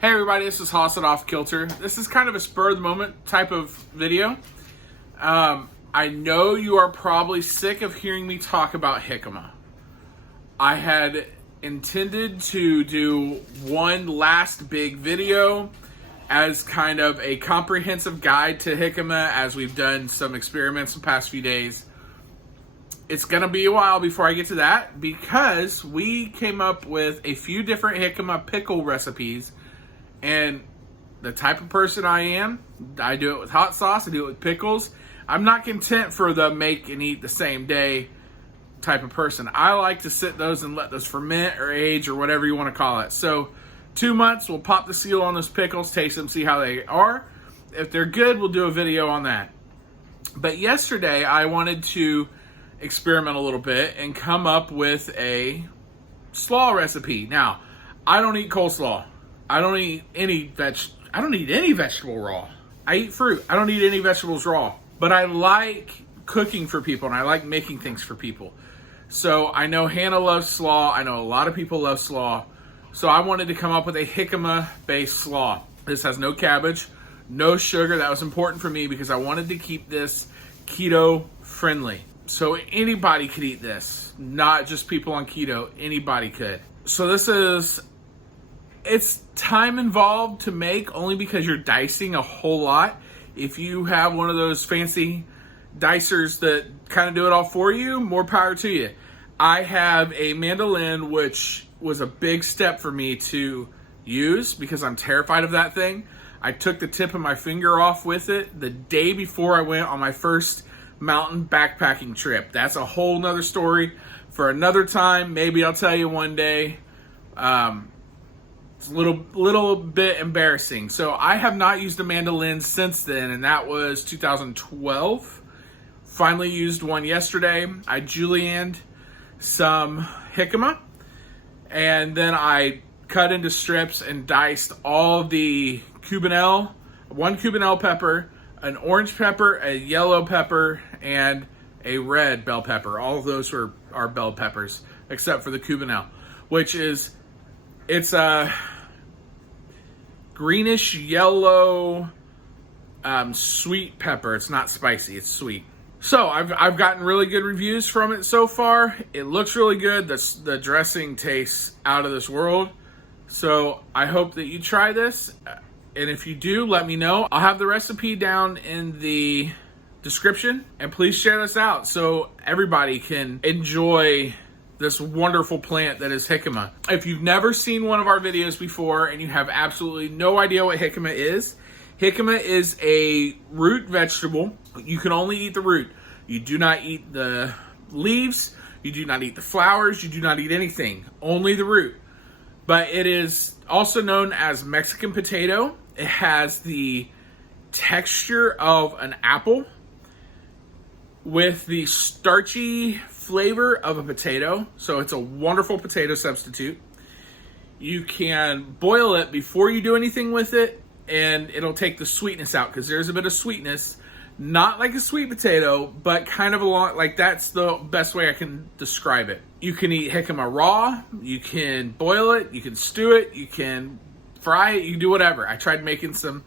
Hey everybody, this is Hosted off Kilter. This is kind of a spur of the moment type of video. I know you are probably sick of hearing me talk about jicama. I had intended to do one last big video as kind of a comprehensive guide to jicama, as we've done some experiments the past few days. It's going to be a while before I get to that because we came up with a few different jicama pickle recipes. And the type of person I am, I do it with hot sauce, I do it with pickles. I'm not content for the make and eat the same day type of person. I like to sit those and let those ferment or age or whatever you want to call it. So 2 months, we'll pop the seal on those pickles, taste them, see how they are. If they're good, we'll do a video on that. But yesterday, I wanted to experiment a little bit and come up with a slaw recipe. Now, I don't eat coleslaw. I don't eat any vegetable raw. I eat fruit. I don't eat any vegetables raw. But I like cooking for people and I like making things for people. So I know Hannah loves slaw. I know a lot of people love slaw. So I wanted to come up with a jicama-based slaw. This has no cabbage, no sugar. That was important for me because I wanted to keep this keto friendly. So anybody could eat this, not just people on keto. Anybody could. So it's time involved to make only because you're dicing a whole lot. If you have one of those fancy dicers that kind of do it all for you, more power to you. I have a mandolin, which was a big step for me to use because I'm terrified of that thing. I took the tip of my finger off with it the day before I went on my first mountain backpacking trip. That's a whole nother story for another time. Maybe I'll tell you one day. It's a little bit embarrassing. So I have not used a mandolin since then, and that was 2012. Finally used one yesterday. I julienned some jicama, and then I cut into strips and diced all the Cubanelle, one Cubanelle pepper, an orange pepper, a yellow pepper, and a red bell pepper. All of those are bell peppers, except for the Cubanelle, which is... It's a greenish yellow sweet pepper. It's not spicy, it's sweet. So I've gotten really good reviews from it so far. It looks really good. The dressing tastes out of this world. So I hope that you try this. And if you do, let me know. I'll have the recipe down in the description. And please share this out so everybody can enjoy this wonderful plant that is jicama. If you've never seen one of our videos before and you have absolutely no idea what jicama is a root vegetable. You can only eat the root. You do not eat the leaves. You do not eat the flowers. You do not eat anything. Only the root. But it is also known as Mexican potato. It has the texture of an apple with the starchy flavor of a potato. So it's a wonderful potato substitute. You can boil it before you do anything with it, and it'll take the sweetness out because there's a bit of sweetness. Not like a sweet potato, but kind of along, like that's the best way I can describe it. You can eat jicama raw, you can boil it, you can stew it, you can fry it, you can do whatever. I tried making some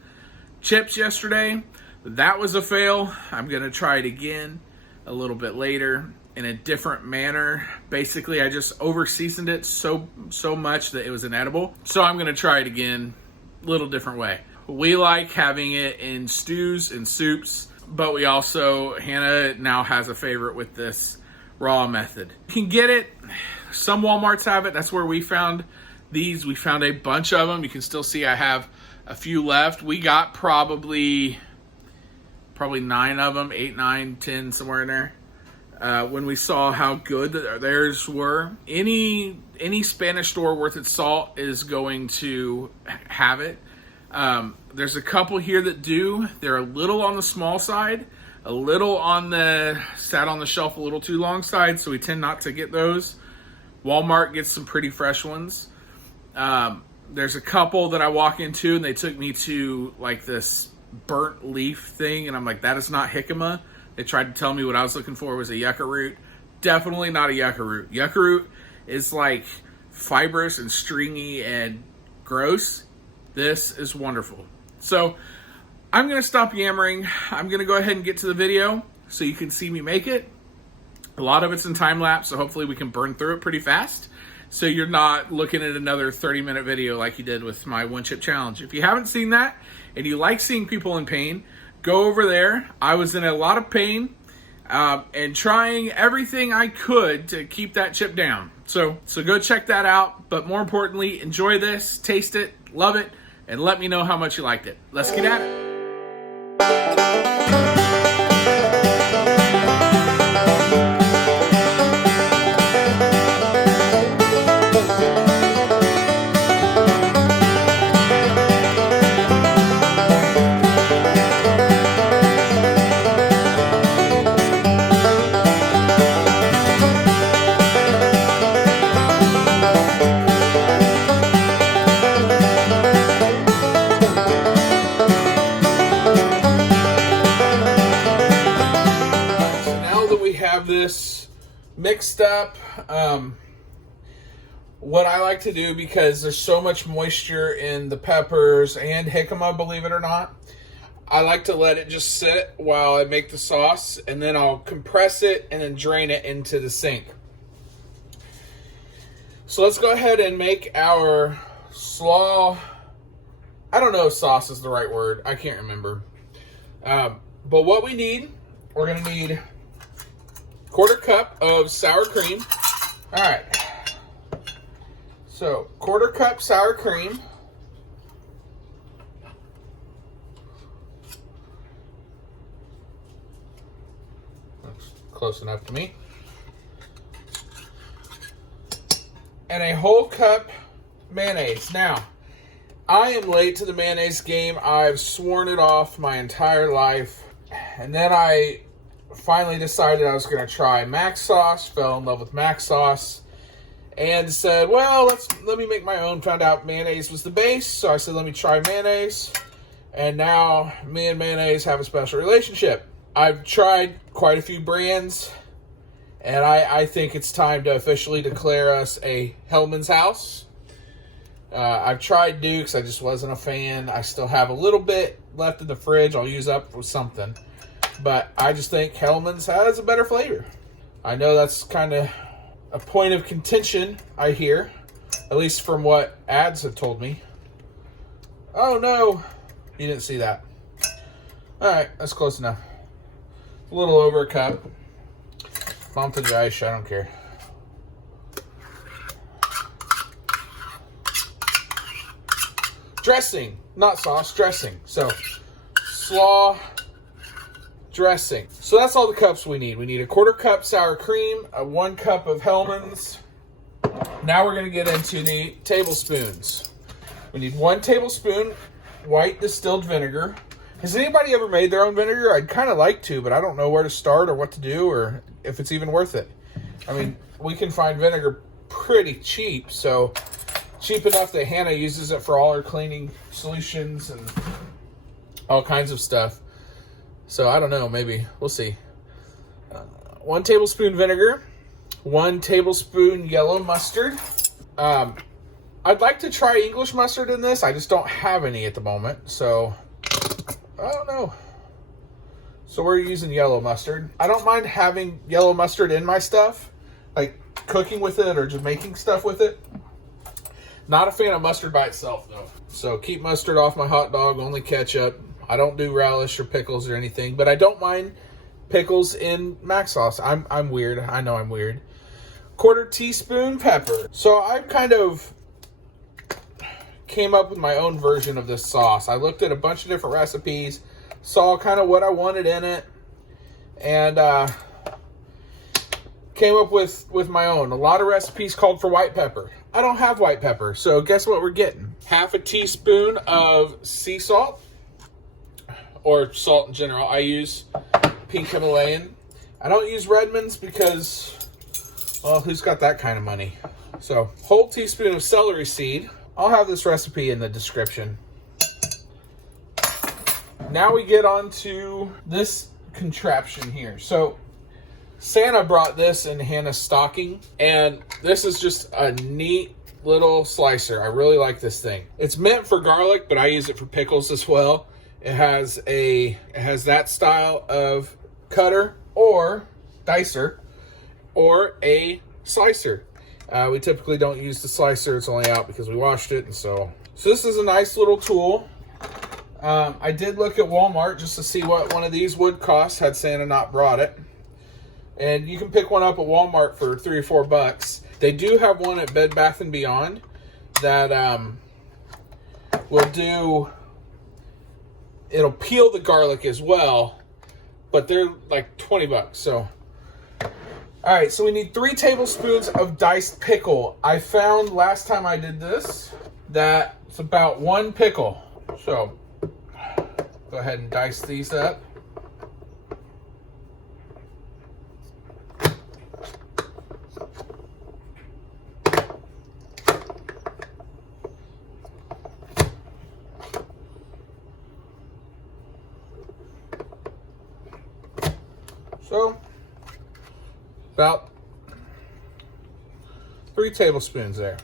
chips yesterday. That was a fail. I'm gonna try it again a little bit later in a different manner. Basically, I just over-seasoned it so much that it was inedible. So I'm gonna try it again, a little different way. We like having it in stews and soups, but we also, Hannah now has a favorite with this raw method. You can get it, some Walmarts have it. That's where we found these. We found a bunch of them. You can still see I have a few left. We got probably 9 of them, 8, 9, 10, somewhere in there. When we saw how good theirs were. Any Spanish store worth its salt is going to have it. There's a couple here that do. They're a little on the small side, a little on the sat on the shelf a little too long side, so we tend not to get those. Walmart gets some pretty fresh ones. There's a couple that I walk into and they took me to like this burnt leaf thing, and I'm like, that is not jicama. They tried to tell me what I was looking for was a yucca root. Definitely not a yucca root. Yucca root is like fibrous and stringy and gross. This is wonderful. So I'm going to stop yammering. I'm going to go ahead and get to the video so you can see me make it. A lot of it's in time lapse, so hopefully we can burn through it pretty fast. So you're not looking at another 30-minute video like you did with my one chip challenge. If you haven't seen that and you like seeing people in pain, go over there. I was in a lot of pain and trying everything I could to keep that chip down. So go check that out. But more importantly, enjoy this, taste it, love it, and let me know how much you liked it. Let's get at it. This mixed up. What I like to do, because there's so much moisture in the peppers and jicama, believe it or not, I like to let it just sit while I make the sauce, and then I'll compress it and then drain it into the sink. So let's go ahead and make our slaw. I don't know if sauce is the right word. I can't remember. But what we need, we're going to need 1/4 cup of sour cream. All right. So 1/4 cup sour cream. That's close enough to me. And a whole cup mayonnaise. Now, I am late to the mayonnaise game. I've sworn it off my entire life. And then I finally decided I was going to try mac sauce, fell in love with mac sauce, and said, well, let me make my own. Found out mayonnaise was the base, so I said, let me try mayonnaise. And now me and mayonnaise have a special relationship. I've tried quite a few brands, and I think it's time to officially declare us a Hellman's house. I've tried Duke's. I just wasn't a fan. I still have a little bit left in the fridge I'll use up with something. But I just think Hellman's has a better flavor. I know that's kind of a point of contention, I hear. At least from what ads have told me. Oh no, you didn't see that. Alright, that's close enough. A little over a cup. Bump the ice, I don't care. Dressing, not sauce, dressing. So, slaw dressing. So that's all the cups we need. We need a 1/4 cup sour cream, 1 cup of Hellman's. Now we're going to get into the tablespoons. We need 1 tablespoon white distilled vinegar. Has anybody ever made their own vinegar? I'd kind of like to, but I don't know where to start or what to do or if it's even worth it. I mean, we can find vinegar pretty cheap, so cheap enough that Hannah uses it for all her cleaning solutions and all kinds of stuff. So I don't know, maybe. We'll see. 1 tablespoon vinegar. 1 tablespoon yellow mustard. I'd like to try English mustard in this. I just don't have any at the moment. So, I don't know. So we're using yellow mustard. I don't mind having yellow mustard in my stuff. Like cooking with it or just making stuff with it. Not a fan of mustard by itself, though. So keep mustard off my hot dog. Only ketchup. I don't do relish or pickles or anything, but I don't mind pickles in mac sauce. I'm weird. I know I'm weird. 1/4 teaspoon pepper. So I kind of came up with my own version of this sauce. I looked at a bunch of different recipes, saw kind of what I wanted in it, and came up with my own. A lot of recipes called for white pepper. I don't have white pepper, so guess what we're getting? 1/2 teaspoon of sea salt. Or salt in general. I use pink Himalayan. I don't use Redmond's because, well, who's got that kind of money? So, whole teaspoon of celery seed. I'll have this recipe in the description. Now we get on to this contraption here. So, Santa brought this in Hannah's stocking, and this is just a neat little slicer. I really like this thing. It's meant for garlic, but I use it for pickles as well. It has that style of cutter or dicer or a slicer. We typically don't use the slicer. It's only out because we washed it. And so this is a nice little tool. I did look at Walmart just to see what one of these would cost had Santa not brought it. And you can pick one up at Walmart for $3 or $4. They do have one at Bed Bath & Beyond that it'll peel the garlic as well, but they're like $20. So, all right, so we need 3 tablespoons of diced pickle. I found last time I did this that it's about 1 pickle. So go ahead and dice these up. So, about 3 tablespoons there.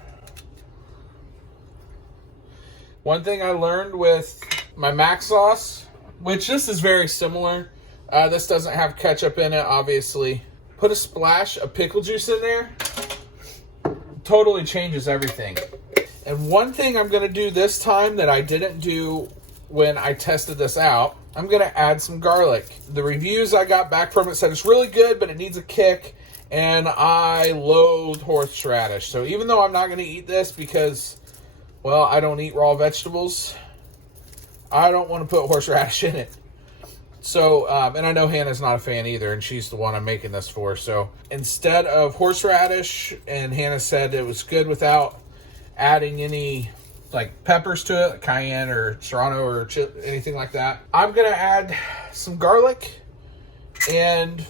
One thing I learned with my mac sauce, which this is very similar. This doesn't have ketchup in it, obviously. Put a splash of pickle juice in there. Totally changes everything. And one thing I'm going to do this time that I didn't do when I tested this out, I'm going to add some garlic. The reviews I got back from it said it's really good, but it needs a kick. And I loathe horseradish. So even though I'm not going to eat this because, well, I don't eat raw vegetables, I don't want to put horseradish in it. So, and I know Hannah's not a fan either, and she's the one I'm making this for. So instead of horseradish, and Hannah said it was good without adding any like peppers to it, like cayenne or serrano or anything like that, I'm going to add some garlic, and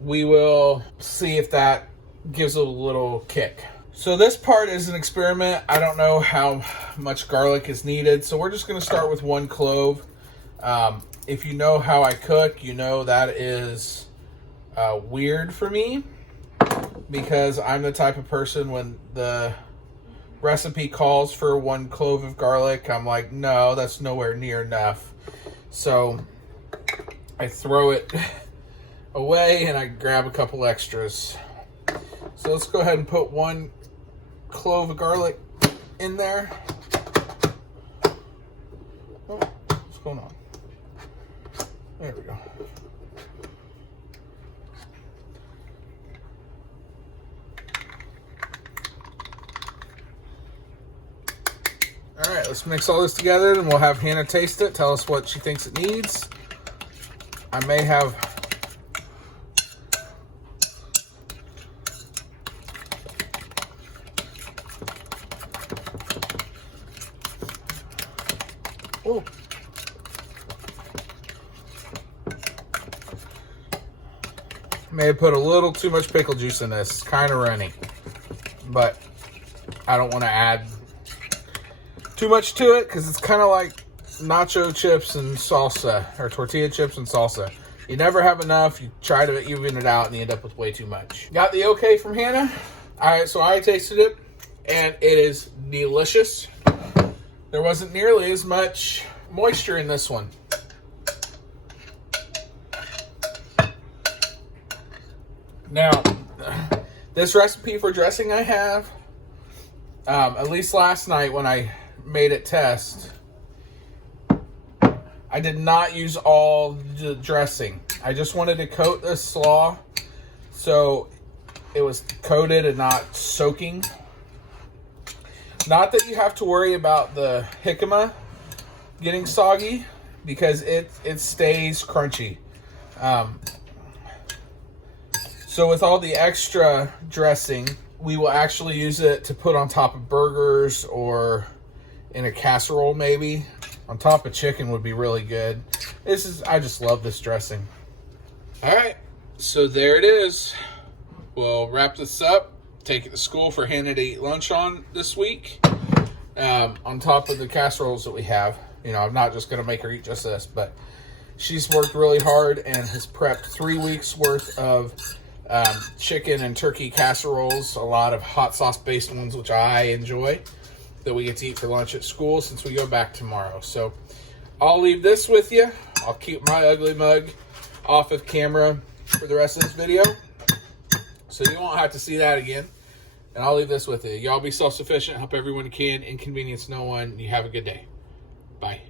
we will see if that gives a little kick. So this part is an experiment. I don't know how much garlic is needed, so we're just going to start with 1 clove. If you know how I cook, you know that is weird for me, because I'm the type of person when the recipe calls for 1 clove of garlic, I'm like, no, that's nowhere near enough. So I throw it away and I grab a couple extras. So let's go ahead and put 1 clove of garlic in there. Oh, what's going on? There we go. All right, let's mix all this together, and we'll have Hannah taste it, tell us what she thinks it needs. I may have may have put a little too much pickle juice in this. It's kind of runny, but I don't want to add too much to it because it's kind of like nacho chips and salsa, or tortilla chips and salsa. You never have enough. You try to even it out and you end up with way too much. Got the okay from Hannah. All right, so I tasted it and it is delicious. There wasn't nearly as much moisture in this one. Now, this recipe for dressing I have, at least last night when I made it test, I did not use all the dressing. I just wanted to coat this slaw so it was coated and not soaking. Not that you have to worry about the jicama getting soggy, because it stays crunchy. So with all the extra dressing, we will actually use it to put on top of burgers or in a casserole maybe. On top of chicken would be really good. I just love this dressing. All right, so there it is. We'll wrap this up, take it to school for Hannah to eat lunch on this week. On top of the casseroles that we have. You know, I'm not just going to make her eat just this, but she's worked really hard and has prepped 3 weeks worth of chicken and turkey casseroles, a lot of hot sauce based ones, which I enjoy, that we get to eat for lunch at school since we go back tomorrow. So I'll leave this with you. I'll keep my ugly mug off of camera for the rest of this video, so you won't have to see that again. And I'll leave this with you. Y'all be self-sufficient, help everyone you can, inconvenience no one. You have a good day. Bye.